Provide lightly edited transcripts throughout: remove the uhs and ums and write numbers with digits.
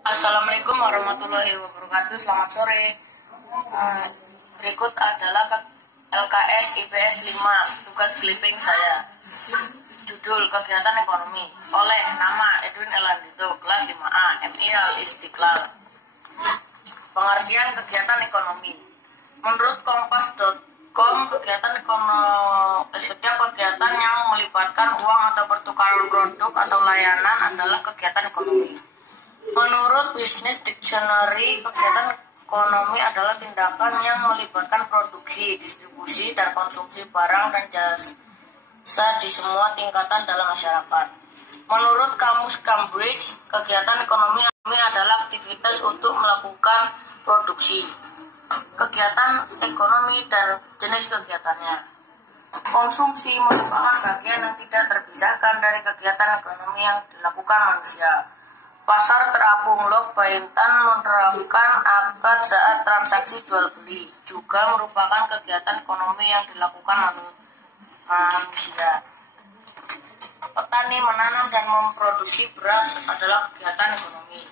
Assalamualaikum warahmatullahi wabarakatuh. Selamat sore. Berikut adalah LKS IPS 5 tugas clipping saya. Judul kegiatan ekonomi oleh nama Edwin Elandito, kelas 5A, MI Al-Istiqlal. Pengertian kegiatan ekonomi. Menurut kompas.com, setiap kegiatan yang melibatkan uang atau pertukaran produk atau layanan adalah kegiatan ekonomi. Menurut Business Dictionary, kegiatan ekonomi adalah tindakan yang melibatkan produksi, distribusi, dan konsumsi barang dan jasa di semua tingkatan dalam masyarakat. Menurut Kamus Cambridge, kegiatan ekonomi adalah aktivitas untuk melakukan produksi. Kegiatan ekonomi dan jenis kegiatannya. Konsumsi merupakan bagian yang tidak terpisahkan dari kegiatan ekonomi yang dilakukan manusia. Pasar terapung log Baintan menerapkan akad saat transaksi jual beli juga merupakan kegiatan ekonomi yang dilakukan manusia. Petani menanam dan memproduksi beras adalah kegiatan ekonomi.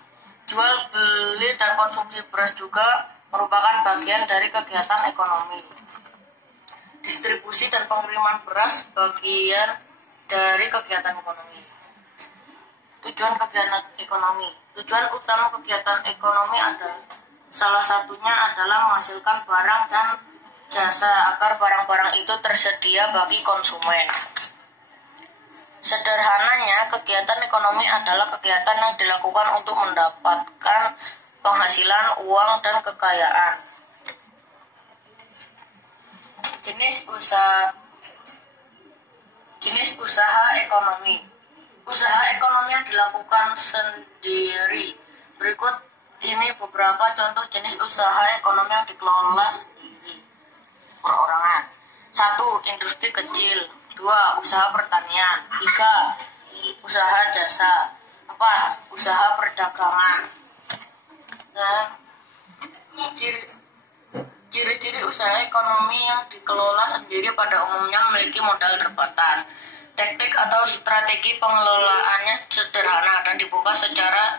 Jual beli dan konsumsi beras juga merupakan bagian dari kegiatan ekonomi. Distribusi dan pengiriman beras bagian dari kegiatan ekonomi. Tujuan kegiatan ekonomi. Tujuan utama kegiatan ekonomi adalah salah satunya adalah menghasilkan barang dan jasa agar barang-barang itu tersedia bagi konsumen. Sederhananya, kegiatan ekonomi adalah kegiatan yang dilakukan untuk mendapatkan penghasilan, uang, dan kekayaan. Jenis usaha ekonomi. Usaha ekonomi yang dilakukan sendiri. Berikut ini beberapa contoh jenis usaha ekonomi yang dikelola sendiri. Perorangan. 1. Industri kecil. 2. Usaha pertanian. 3. Usaha jasa. 4. Usaha perdagangan. Dan ciri-ciri usaha ekonomi yang dikelola sendiri pada umumnya memiliki modal terbatas. Teknik atau strategi pengelolaannya sederhana dan dibuka secara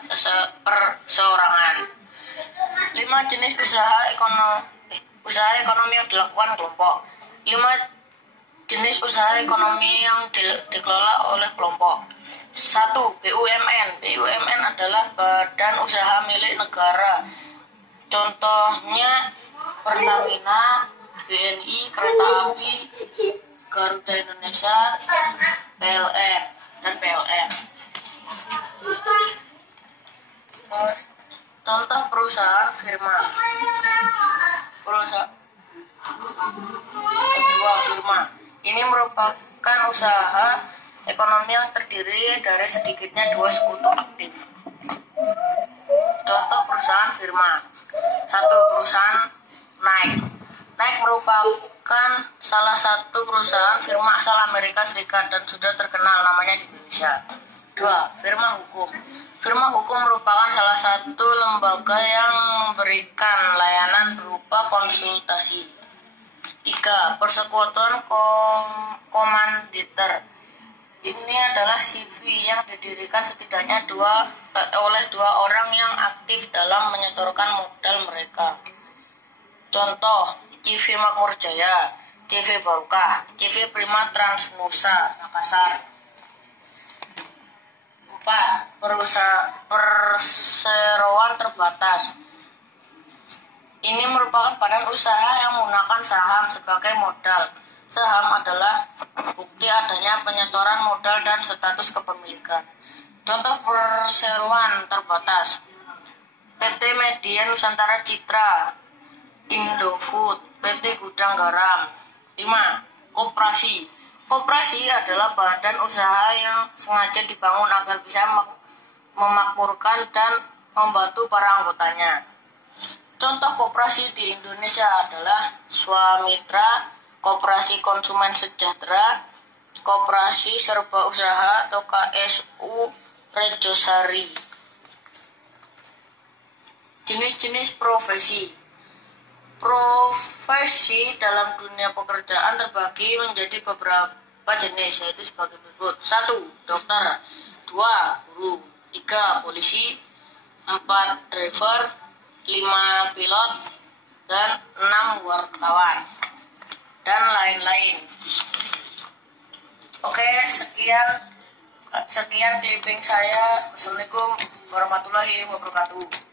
perseorangan. 5 jenis usaha ekonomi yang dilakukan kelompok. 5 jenis usaha ekonomi yang dikelola oleh kelompok. 1. BUMN. BUMN adalah badan usaha milik negara. Contohnya Pertamina, BNI, Kereta Api, Garuda Indonesia, PLN, dan PLN. Contoh perusahaan firma. Kedua, firma. Ini merupakan usaha ekonomi yang terdiri dari sedikitnya 2 sekutu aktif. Contoh perusahaan firma. 1. Perusahaan Nike. Nike merupakan salah satu perusahaan firma asal Amerika Serikat dan sudah terkenal namanya di Indonesia. 2. Firma hukum. Firma hukum merupakan salah satu lembaga yang memberikan layanan berupa konsultasi. 3. Persekutuan komanditer. Ini adalah CV yang didirikan setidaknya oleh 2 orang yang aktif dalam menyetorkan modal mereka. Contoh, CV Makmur Jaya, CV Barukah, CV Prima Transnusa, Makassar. 4. Perseroan terbatas. Ini merupakan badan usaha yang menggunakan saham sebagai modal. Saham adalah bukti adanya penyetoran modal dan status kepemilikan. Contoh perseroan terbatas. PT Media Nusantara Citra, Indofood, PT Gudang Garam. 5. Koperasi. Koperasi adalah badan usaha yang sengaja dibangun agar bisa memakmurkan dan membantu para anggotanya. Contoh koperasi di Indonesia adalah Swamitra, Koperasi Konsumen Sejahtera, Koperasi Serba Usaha atau KSU Rejosari. Jenis-jenis profesi. Profesi dalam dunia pekerjaan terbagi menjadi beberapa jenis, yaitu sebagai berikut. 1. Dokter. 2. Guru. 3 polisi, 4 driver, 5 pilot, dan 6 wartawan, dan lain-lain. Oke, sekian clipping saya. Wassalamualaikum warahmatullahi wabarakatuh.